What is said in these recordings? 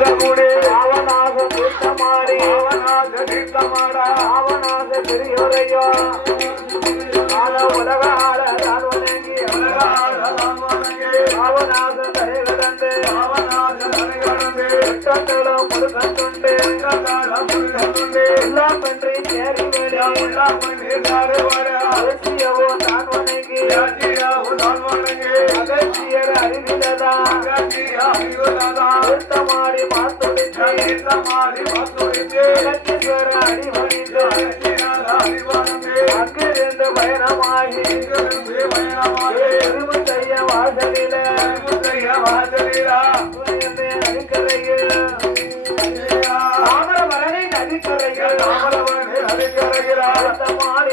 அவங்க கூடி அவனாக தீர்த்தமாடி அவனாக தீர்த்தமாடா அவனாக பெரியோரையோ. ஆள உலக ஆள நான் வணங்கி உலகாளதான் வணங்கி. அவனாக தரை கடந்து. அவனாக தலை கடந்து. எல்லாம் எல்லாம் பண்ணி வர அலட்சியவோ தான் வணங்கி யாத்திராவுதான் வணங்கி அகத்தியர்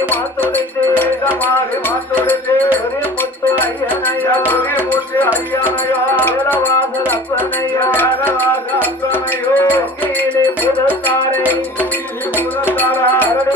మాతోడితే మారి మాతోడితే ఒరే ముత్తు అయ్యనయ్య ఒరే ముత్తు అయ్యనయ్య వేలవాసల అప్పనయ్య వేలవాస అప్పనయ్యో కీలి పుదతారే పుదతార అరడు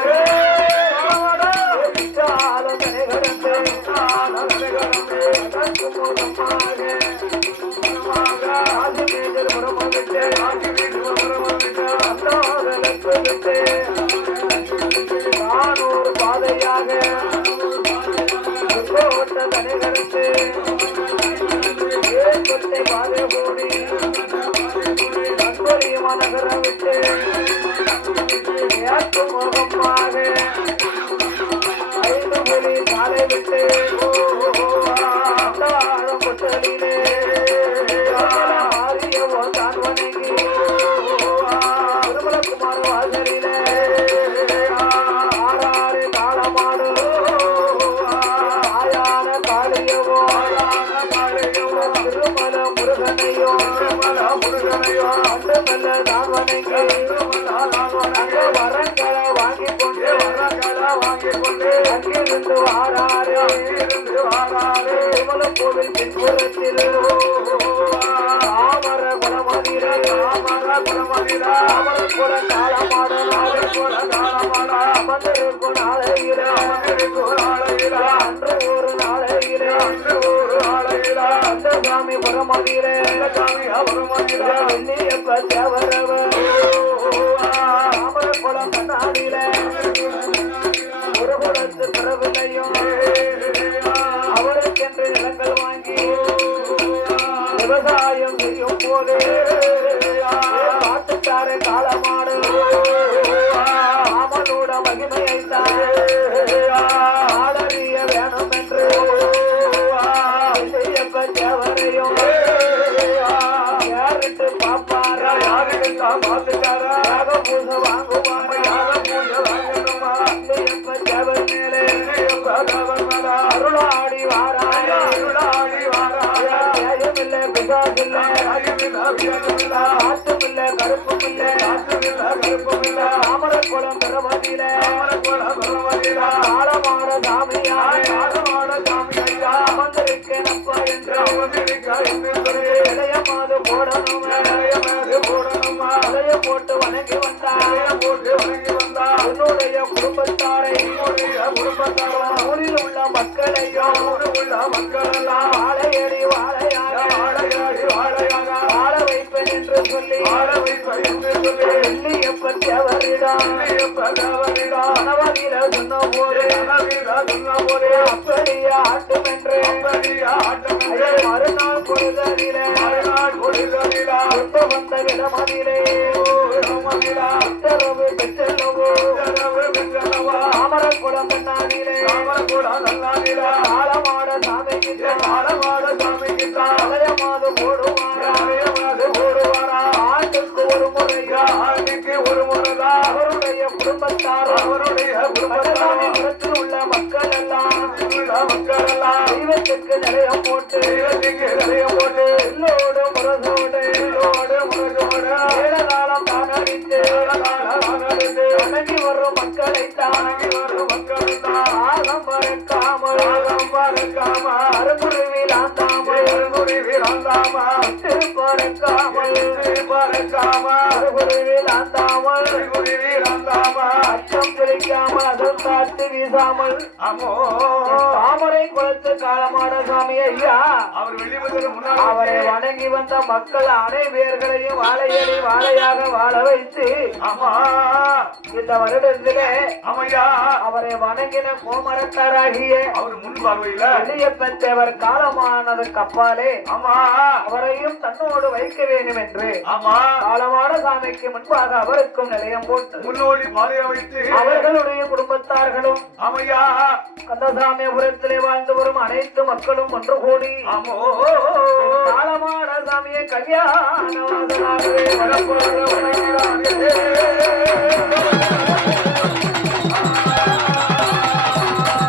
அந்தோதலுக்கு விட்டு நானூறு பாதையாக கோட்ட தனி கடந்து பாதை கூடி கண்பொழி மனகரம் விட்டு மேற்கு முகமாக ஐந்து புலி சாலை விட்டு அந்தாழம் கொண்டு அங்கிருந்து வாராறு திருமல கோவில் பின்புறத்தில் தாமர குணமதிர. தாமர குல தாளமாடல் அமர்ந்திருக்கும் நாளையில அன்று ஒரு நாளையில அந்த சாமி புறமதிர வெள்ளியப்ப தேவரவ செய்யும் காலமாடு. அவனோட மகிமையை ஆடறிய வேணும் என்று தேவரையும் பாப்பாரா வாங்குவாரா? தேவர் மேலே. அருளாடி வாராயா அருளா ஆட்டுமில்ல கருப்புமில்ல தாமர குளம் பெறவதில ஆழமான சாமியாய் அமர்ந்திருக்கேனப்பா என்று. இளையமாது போடணும்? அதைய போட்டு வணங்கி வந்தார் என்னுடைய குடும்பத்தாரை வெள்ளியப்ப தேவரிடம் கனவகில சொன்ன போது அப்படியே மறுநாள் பொழுதிலே வந்த இடமதிலே மதிலா உத்தரவு பெற்றல்லவோ பெண்ணானிலே ஆண்டுக்கு ஒரு முறைதான் அவருடைய குடும்பத்தார் அவருடைய குலத்தில் உள்ள மக்கள் எல்லாம் மக்கள் எல்லாம் தெய்வத்துக்கு நிலையம் போட்டு தெய்வத்துக்கு நிறைய போட்டு. எல்லோடு முரசோடு எல்லோடு முரசோடு. ஏழகாலம் தான் அடித்து நடந்து அடங்கி வரும் மக்களை தான் வரும் அச்சம் அதன் காத்து வீசாமல். அம்மோ தாமரை குளத்து காலமான சாமி ஐயா. அவர் வெளிவதற்கு அவரை வணங்கி வந்த மக்கள் அனைவர்களையும் வாழையடி வாழையாக வாழ வைத்து ஆமா. இந்த வருடத்திலே ஆமையா. அவரை வணங்கின கோமரத்தாராகிய அவர் முன் பார்வையில. எளியப்பன் தேவர் காலமானதுக்கு அப்பாலே ஆமா. அவரையும் தன்னோடு வைக்க வேண்டும் என்று ஆமா. காலமான சாமிக்கு முன்பாக அவருக்கும் நிலையம் போட்டு முன்னோடி பாதைய வைத்து அவர்களுடைய குடும்பத்தார்களும் ஆமையா கந்தசாமிபுரத்திலே வாழ்ந்து வரும் அனைத்து மக்களும் ஒன்று கூடி காலமான சாமியை கல்யாண வாசலாகவே வளர்ப்பு வணங்குகிறார்கள்.